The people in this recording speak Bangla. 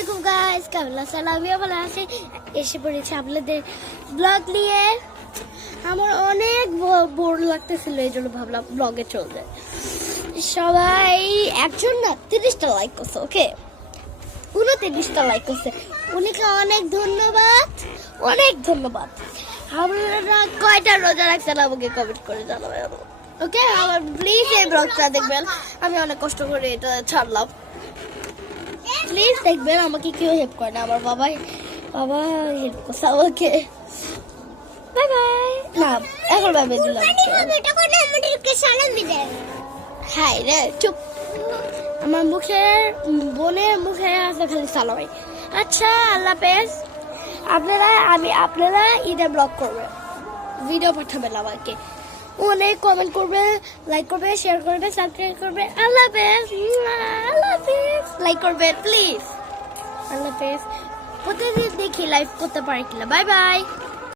আলাইকুম গাইস, কেমন আছেন? আমিও ভালো আছি। এসে পড়েছি আপনাদের ব্লগ নিয়ে। আমার অনেক বোর লাগতেছিল, এই জন্য ভাবলাম ব্লগে চলবে। সবাই একজন না 30টা লাইক করছে, ওকে 29টা লাইক করছে। উনিকে অনেক ধন্যবাদ, অনেক ধন্যবাদ। আপনারা কয়টা রোজা রাখছেন আমাকে কমেন্ট করে জানাবেন, ওকে? আমার প্লিজ এই ব্লগটা দেখবেন, আমি অনেক কষ্ট করে এটা ছাড়লাম। প্লিজ দেখবেন, আমাকে কেউ হেল্প করে না, আমার বাবা হেল্প করছে আমাকে। Bye bye. না এখন বাই বাই দিলাম। হাই রে চুপ, আমার মুখের বোনের মুখে আছে খালি সালামাই। আচ্ছা আল্লাহ হাফেজ। আপনারা ঈদে ব্লগ করবে, ভিডিও পাঠাবেন আমাকে, অনেক কমেন্ট করবে, লাইক করবে, শেয়ার করবে, সাবস্ক্রাইব করবে। আল্লাহ হাফেজ, আল্লাহ হাফেজ। লাইক করবে প্লিজ। আল্লাহ হাফেজ। প্রতিদিন দেখি লাইভ করতে পারি কিনা। Bye bye.